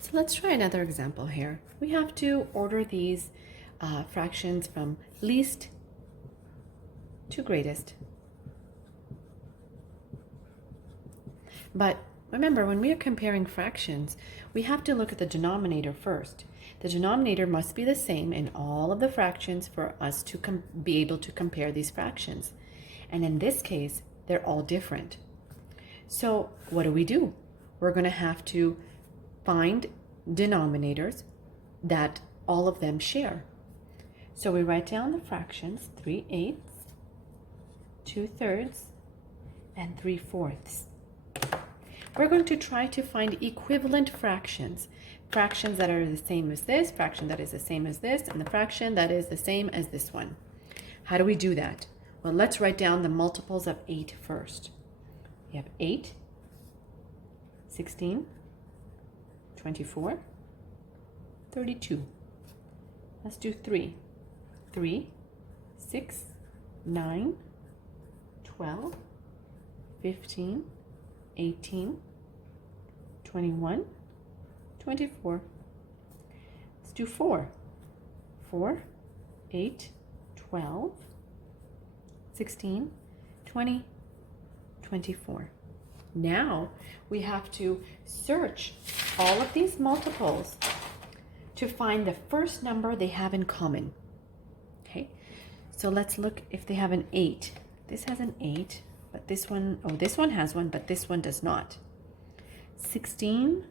So let's try another example here. We have to order these fractions from least to greatest. But remember, when we are comparing fractions, we have to look at the denominator first. The denominator must be the same in all of the fractions for us to be able to compare these fractions. And in this case, they're all different. So what do? We're going to have to find denominators that all of them share. So we write down the fractions: 3/8, 2/3, and 3/4. We're going to try to find equivalent fractions. Fractions that are the same as this, fraction that is the same as this, and the fraction that is the same as this one. How do we do that? Well, let's write down the multiples of 8 first. We have 8, 16, 24, 32. Let's do 3. 3, 6, 9, 12, 15, 18, 21, 24. Let's do 4. 4, 8, 12, 16, 20, 24. Now we have to search all of these multiples to find the first number they have in common. Okay, so let's look if they have an 8. This has an 8, but this one has one, but this one does not. 16,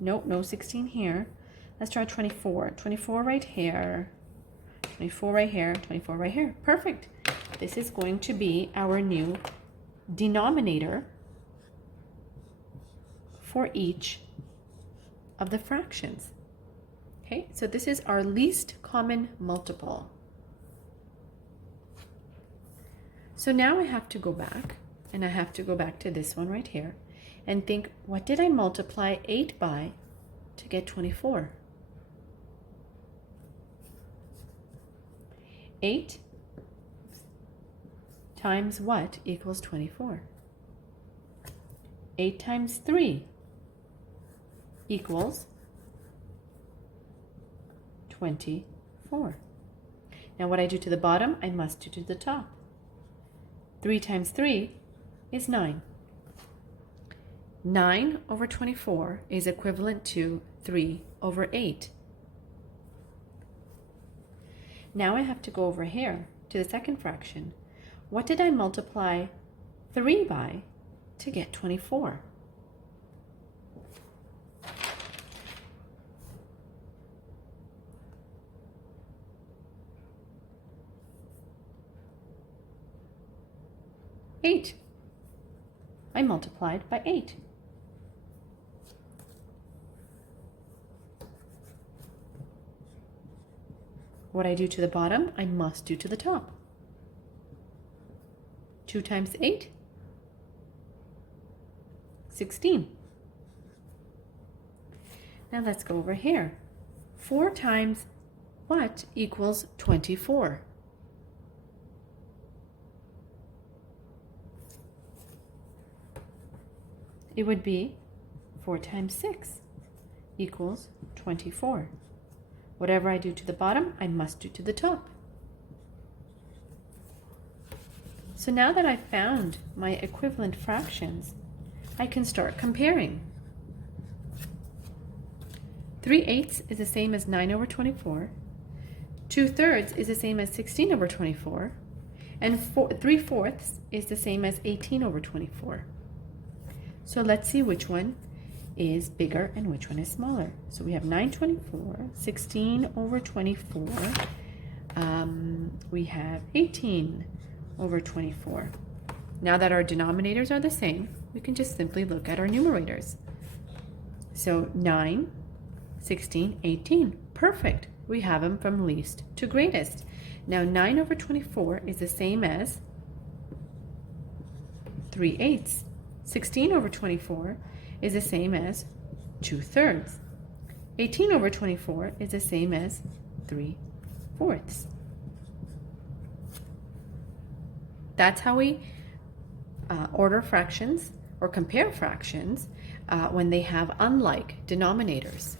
nope, no 16 here. Let's try 24. 24 right here, 24 right here, 24 right here. Perfect. This is going to be our new denominator for each of the fractions. Okay, so this is our least common multiple. So now I have to go back, and I have to go back to this one right here and think, what did I multiply 8 by to get 24? 8 times what equals 24? 8 times 3 equals 24. Now what I do to the bottom, I must do to the top. 3 times 3 is 9. 9 over 24 is equivalent to 3 over 8. Now I have to go over here to the second fraction. What did I multiply 3 by to get 24? Eight. I multiplied by 8. What I do to the bottom, I must do to the top. 2 times 8, 16. Now let's go over here. 4 times what equals 24? It would be 4 times 6 equals 24. Whatever I do to the bottom, I must do to the top. So now that I've found my equivalent fractions, I can start comparing. 3/8 is the same as 9 over 24. 2/3 is the same as 16 over 24. And 3/4 is the same as 18 over 24. So let's see which one is bigger and which one is smaller. So we have 9/24, 16 over 24. We have 18 over 24. Now that our denominators are the same, we can just simply look at our numerators. So 9, 16, 18. Perfect. We have them from least to greatest. Now 9 over 24 is the same as 3/8. 16 over 24 is the same as 2/3. 18 over 24 is the same as 3/4. That's how we order fractions or compare fractions when they have unlike denominators.